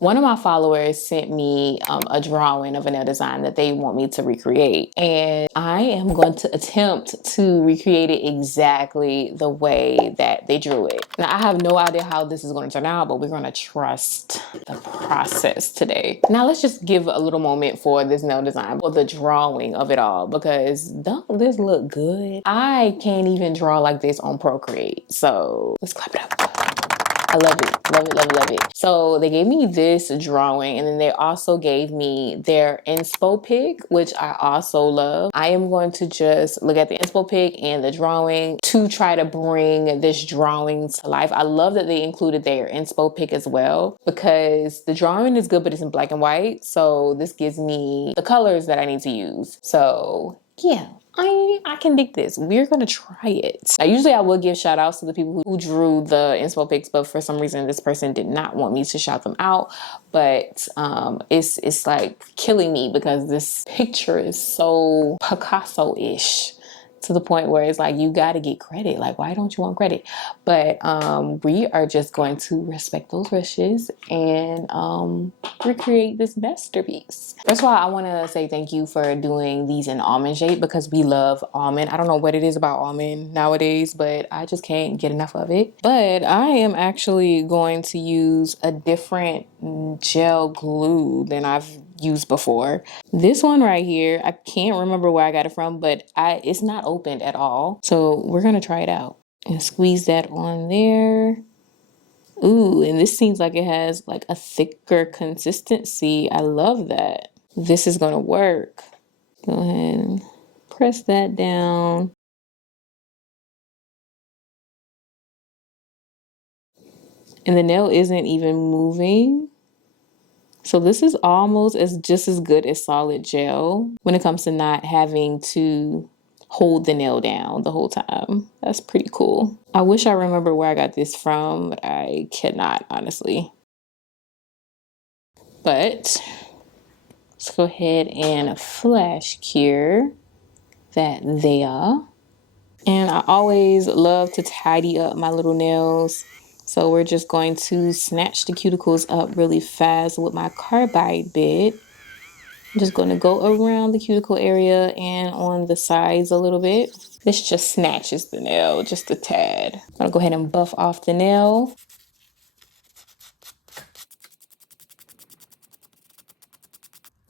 One of my followers sent me a drawing of a nail design that they want me to recreate, and I am going to attempt to recreate it exactly the way that they drew it. Now, I have no idea how this is going to turn out, but we're going to trust the process today. Now, let's just give a little moment for this nail design, or the drawing of it all, because don't this look good? I can't even draw like this on Procreate, so let's clap it up. I love it, love it, love it, love it. So they gave me this drawing, and then they also gave me their inspo pic, which I also love. I am going to just look at the inspo pic and the drawing to try to bring this drawing to life. I love that they included their inspo pic as well, because the drawing is good, but it's in black and white. So this gives me the colors that I need to use. So yeah. I can dig this. We're gonna try it. Now, usually I would give shout outs to the people who drew the inspo pics, but for some reason this person did not want me to shout them out. But it's like killing me because this picture is so Picasso-ish, to the point where it's like, you got to get credit. Like, why don't you want credit? But we are just going to respect those wishes and recreate this masterpiece. First of all, I want to say thank you for doing these in almond shape, because we love almond. I don't know what it is about almond nowadays, but I just can't get enough of it. But I am actually going to use a different gel glue than I've used before. This one right here, I can't remember where I got it from, but it's not opened at all. So we're gonna try it out and squeeze that on there. Ooh, and this seems like it has like a thicker consistency. I love that. This is gonna work. Go ahead and press that down. And the nail isn't even moving. So this is almost just as good as solid gel when it comes to not having to hold the nail down the whole time. That's pretty cool. I wish I remember where I got this from, but I cannot, honestly. But let's go ahead and flash cure that there. And I always love to tidy up my little nails. So we're just going to snatch the cuticles up really fast with my carbide bit. I'm just going to go around the cuticle area and on the sides a little bit. This just snatches the nail just a tad. I'm going to go ahead and buff off the nail.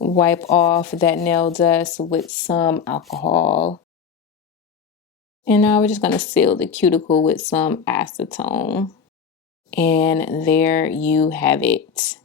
Wipe off that nail dust with some alcohol. And now we're just going to seal the cuticle with some acetone. And there you have it.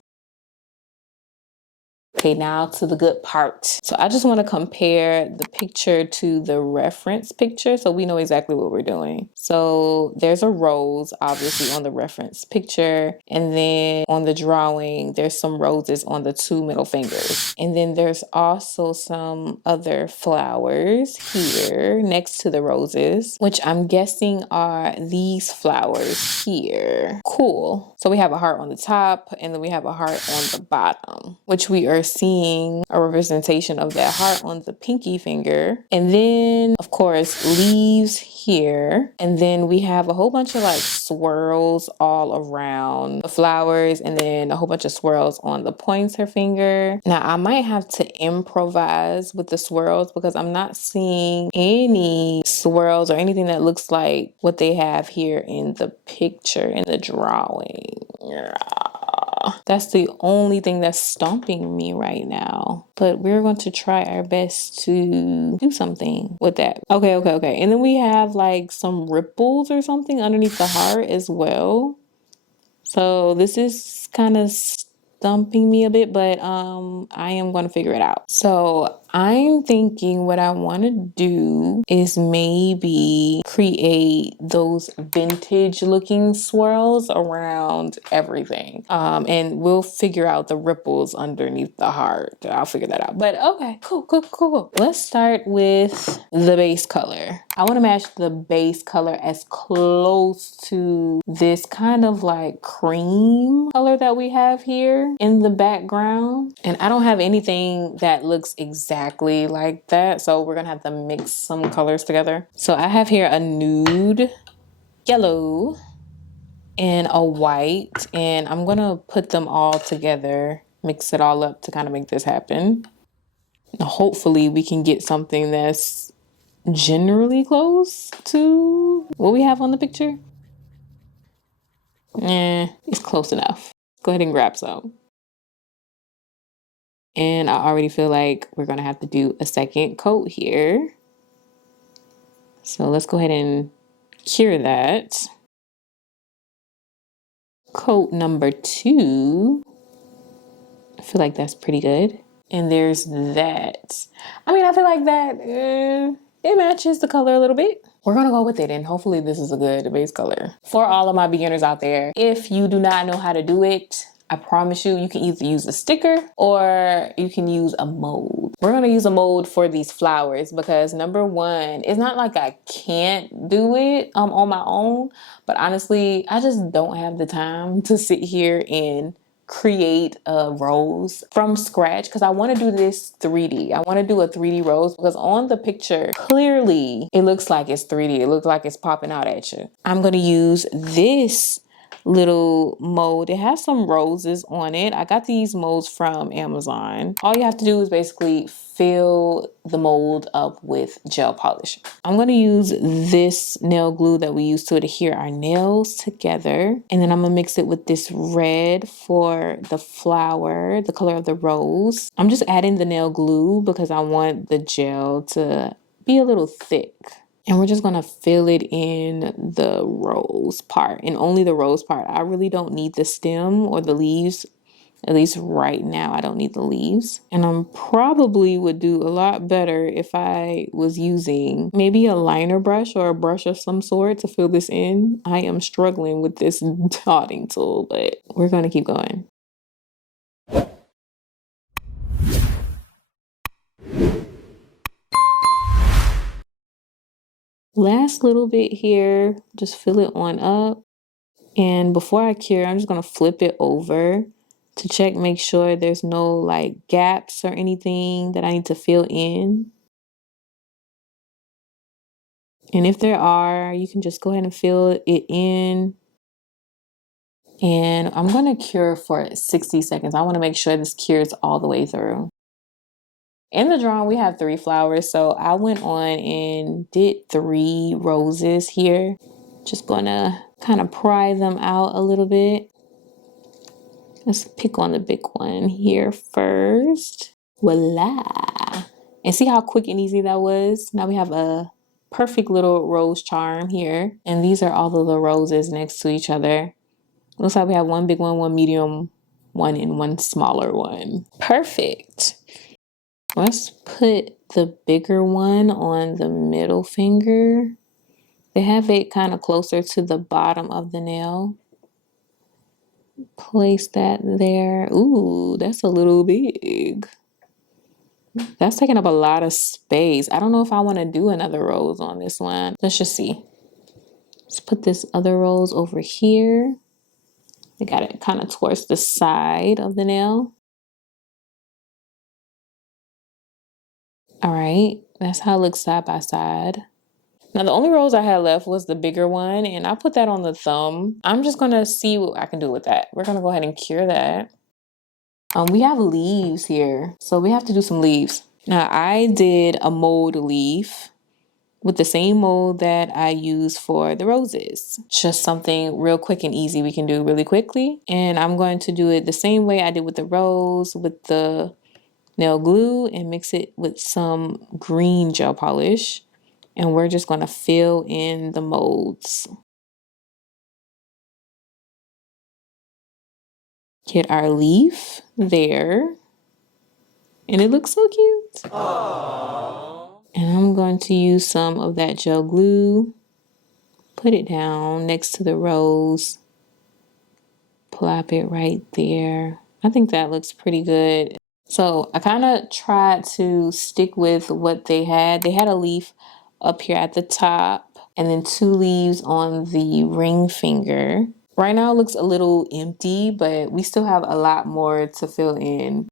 Okay, now to the good part. So I just want to compare the picture to the reference picture so we know exactly what we're doing. So there's a rose, obviously, on the reference picture. And then on the drawing, there's some roses on the 2 middle fingers. And then there's also some other flowers here next to the roses, which I'm guessing are these flowers here. Cool. So we have a heart on the top, and then we have a heart on the bottom, which we are seeing a representation of that heart on the pinky finger. And then, of course, leaves here. And then we have a whole bunch of like swirls all around the flowers, and then a whole bunch of swirls on the pointer finger. Now, I might have to improvise with the swirls because I'm not seeing any swirls or anything that looks like what they have here in the picture, in the drawing. Yeah. That's the only thing that's stomping me right now. But we're going to try our best to do something with that. Okay. And then we have like some ripples or something underneath the heart as well. So this is kind of stumping me a bit, but I am going to figure it out. So I'm thinking what I want to do is maybe create those vintage looking swirls around everything. And we'll figure out the ripples underneath the heart. I'll figure that out. But okay, cool. Let's start with the base color. I want to match the base color as close to this kind of like cream color that we have here in the background. And I don't have anything that looks exactly like that, so we're gonna have to mix some colors together. So I have here a nude yellow, and a white, and I'm gonna put them all together, mix it all up to kind of make this happen. Hopefully we can get something that's generally close to what we have on the picture. It's close enough. Go ahead and grab some. And I already feel like we're gonna have to do a second coat here. So let's go ahead and cure that. Coat number 2. I feel like that's pretty good. And there's that. I mean, I feel like that, it matches the color a little bit. We're gonna go with it, and hopefully this is a good base color. For all of my beginners out there, if you do not know how to do it, I promise you, you can either use a sticker or you can use a mold. We're gonna use a mold for these flowers because number one, it's not like I can't do it on my own, but honestly, I just don't have the time to sit here and create a rose from scratch because I want to do this 3D. I want to do a 3D rose because on the picture, clearly it looks like it's 3D. It looks like it's popping out at you. I'm going to use this little mold. It has some roses on it. I got these molds from Amazon. All you have to do is basically fill the mold up with gel polish. I'm going to use this nail glue that we use to adhere our nails together. And then I'm going to mix it with this red for the flower, the color of the rose. I'm just adding the nail glue because I want the gel to be a little thick. And we're just going to fill it in the rose part, and only the rose part. I really don't need the stem or the leaves. At least right now, I don't need the leaves. And I probably would do a lot better if I was using maybe a liner brush or a brush of some sort to fill this in. I am struggling with this dotting tool, but we're going to keep going. Last little bit here, just fill it on up. And before I cure, I'm just going to flip it over to check, make sure there's no like gaps or anything that I need to fill in. And if there are, you can just go ahead and fill it in. And I'm going to cure for 60 seconds. I want to make sure this cures all the way through. In the drawing, we have 3 flowers. So I went on and did 3 roses here. Just going to kind of pry them out a little bit. Let's pick on the big one here first. Voila. And see how quick and easy that was? Now we have a perfect little rose charm here. And these are all of the roses next to each other. Looks like we have one big one, one medium one, and one smaller one. Perfect. Let's put the bigger one on the middle finger. They have it kind of closer to the bottom of the nail. Place that there. Ooh, that's a little big. That's taking up a lot of space. I don't know if I want to do another rose on this one. Let's just see. Let's put this other rose over here. I got it kind of towards the side of the nail. All right, that's how it looks side by side. Now the only rose I had left was the bigger one, and I put that on the thumb. I'm just gonna see what I can do with that. We're gonna go ahead and cure that. We have leaves here, so we have to do some leaves. Now I did a mold leaf with the same mold that I use for the roses. Just something real quick and easy we can do really quickly. And I'm going to do it the same way I did with the rose, with the nail glue, and mix it with some green gel polish. And we're just going to fill in the molds. Get our leaf there. And it looks so cute. Aww. And I'm going to use some of that gel glue. Put it down next to the rose. Plop it right there. I think that looks pretty good. So I kind of tried to stick with what they had. They had a leaf up here at the top and then 2 leaves on the ring finger. Right now it looks a little empty, but we still have a lot more to fill in.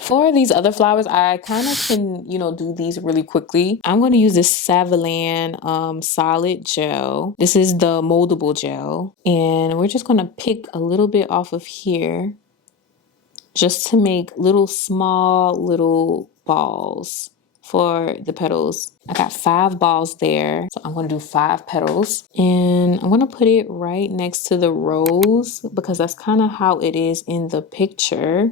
For these other flowers, I kind of can, do these really quickly. I'm going to use this Savalan solid gel. This is the moldable gel. And we're just going to pick a little bit off of here just to make small little balls for the petals. I got 5 balls there. So I'm going to do 5 petals. And I'm going to put it right next to the rose because that's kind of how it is in the picture.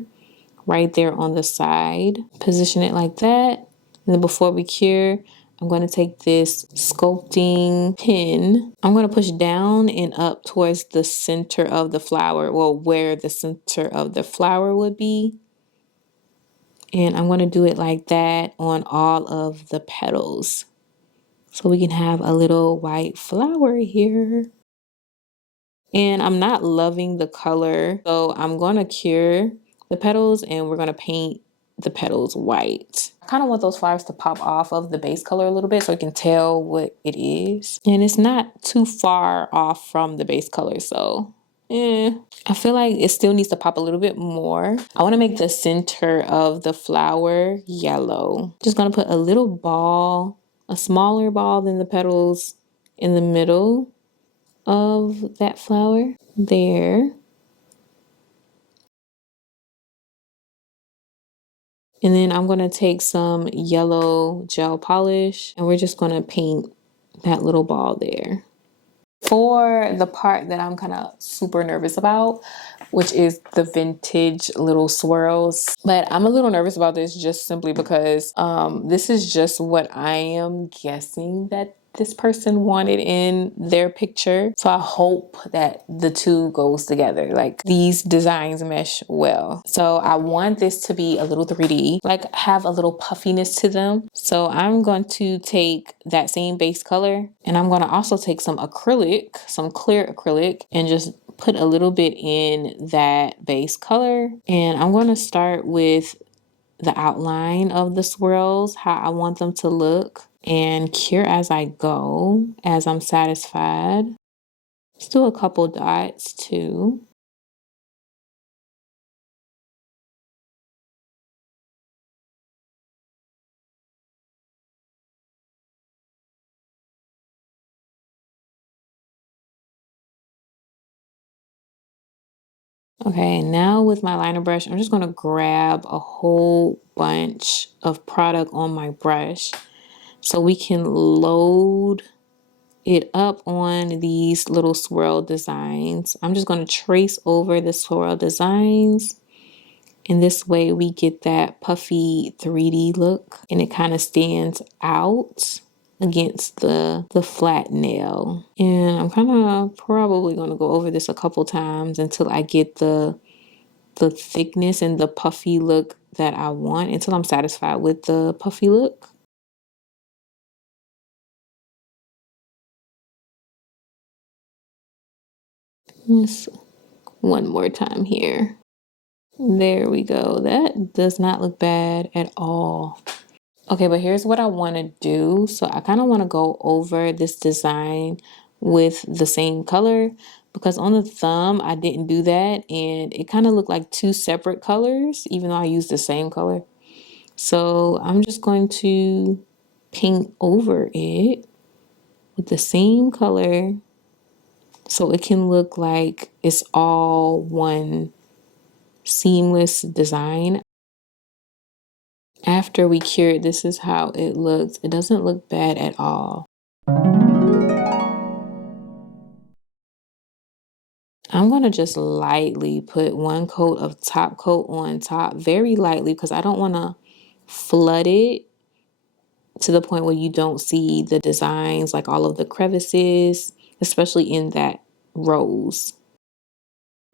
Right there on the side. Position it like that. And then before we cure, I'm going to take this sculpting pin. I'm going to push down and up towards the center of the flower. Well, where the center of the flower would be. And I'm going to do it like that on all of the petals. So we can have a little white flower here. And I'm not loving the color. So I'm going to cure the petals and we're going to paint the petals white. I kind of want those flowers to pop off of the base color a little bit so you can tell what it is. And it's not too far off from the base color. So I feel like it still needs to pop a little bit more. I want to make the center of the flower yellow. Just going to put a little ball, a smaller ball than the petals in the middle of that flower there. And then I'm going to take some yellow gel polish and we're just going to paint that little ball there. For the part that I'm kind of super nervous about, which is the vintage little swirls. But I'm a little nervous about this just simply because this is just what I am guessing that this person wanted in their picture. So I hope that the two goes together. Like these designs mesh well. So I want this to be a little 3D, like have a little puffiness to them. So I'm going to take that same base color and I'm going to also take some acrylic, some clear acrylic, and just put a little bit in that base color. And I'm going to start with the outline of the swirls, how I want them to look, and cure as I go, as I'm satisfied. Let's do a couple dots too. Okay, now with my liner brush, I'm just going to grab a whole bunch of product on my brush so we can load it up on these little swirl designs. I'm just going to trace over the swirl designs. And this way we get that puffy 3D look and it kind of stands out against the flat nail. And I'm kind of probably going to go over this a couple times until I get the thickness and the puffy look that I want, until I'm satisfied with the puffy look. Just one more time here. There we go. That does not look bad at all. Okay, but here's what I want to do. So I kind of want to go over this design with the same color because on the thumb, I didn't do that. And it kind of looked like 2 separate colors, even though I used the same color. So I'm just going to paint over it with the same color so it can look like it's all one seamless design. After we cure it, this is how it looks. It doesn't look bad at all. I'm going to just lightly put 1 coat of top coat on top, very lightly, because I don't want to flood it to the point where you don't see the designs, like all of the crevices, especially in that rose.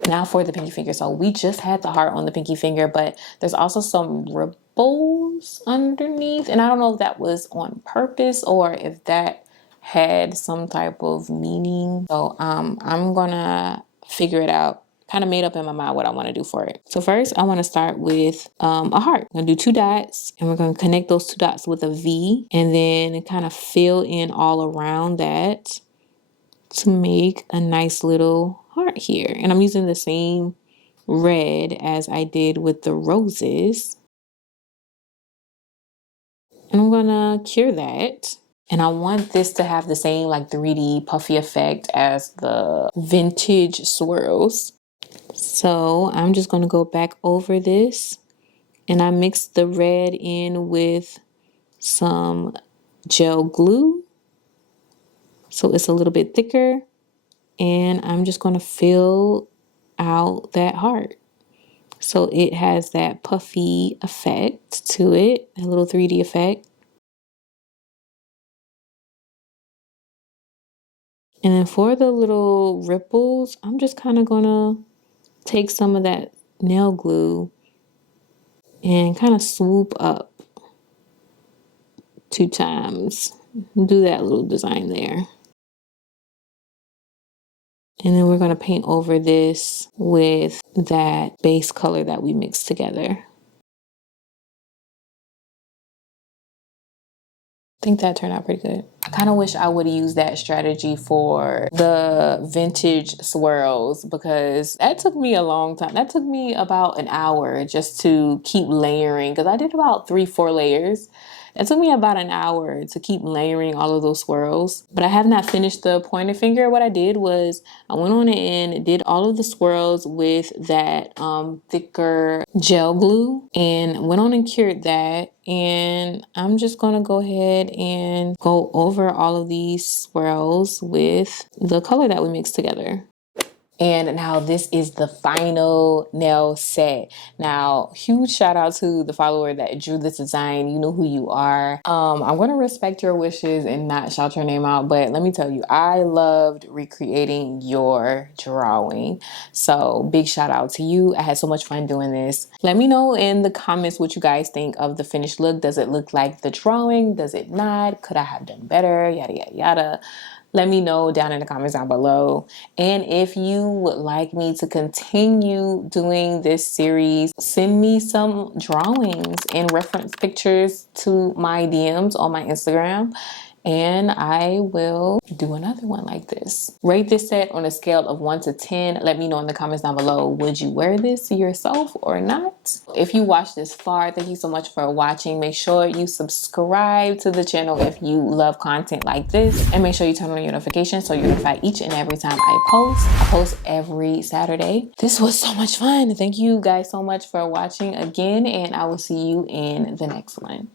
Now for the pinky finger. So we just had the heart on the pinky finger, but there's also some ripples underneath. And I don't know if that was on purpose or if that had some type of meaning. So I'm gonna figure it out. Kind of made up in my mind what I want to do for it. So first I want to start with a heart. I'm gonna do 2 dots and we're gonna connect those 2 dots with a V and then kind of fill in all around that to make a nice little heart here. And I'm using the same red as I did with the roses. And I'm gonna cure that. And I want this to have the same like 3D puffy effect as the vintage swirls. So I'm just gonna go back over this, and I mixed the red in with some gel glue so it's a little bit thicker, and I'm just gonna fill out that heart so it has that puffy effect to it, a little 3D effect. And then for the little ripples, I'm just kind of gonna take some of that nail glue and kind of swoop up 2 times. Do that little design there. And then we're going to paint over this with that base color that we mixed together. I think that turned out pretty good. I kind of wish I would have used that strategy for the vintage swirls, because that took me a long time. That took me about an hour just to keep layering, because I did about 3-4 layers. It took me about an hour to keep layering all of those swirls, but I have not finished the pointer finger. What I did was I went on and did all of the swirls with that thicker gel glue and went on and cured that. And I'm just gonna go ahead and go over all of these swirls with the color that we mixed together. And now this is the final nail set. Now, huge shout out to the follower that drew this design. You know who you are. I'm going to respect your wishes and not shout your name out, but let me tell you, I loved recreating your drawing. So big shout out to you. I had so much fun doing this. Let me know in the comments what you guys think of the finished look. Does it look like the drawing? Does it not? Could I have done better? Yada, yada, yada. Let me know down in the comments down below. And if you would like me to continue doing this series, send me some drawings and reference pictures to my DMs on my Instagram, and I will do another one like this. Rate this set on a scale of 1 to 10. Let me know in the comments down below, would you wear this yourself or not? If you watched this far, thank you so much for watching. Make sure you subscribe to the channel if you love content like this, and make sure you turn on your notifications so you're notified each and every time I post. I post every Saturday. This was so much fun. Thank you guys so much for watching again, and I will see you in the next one.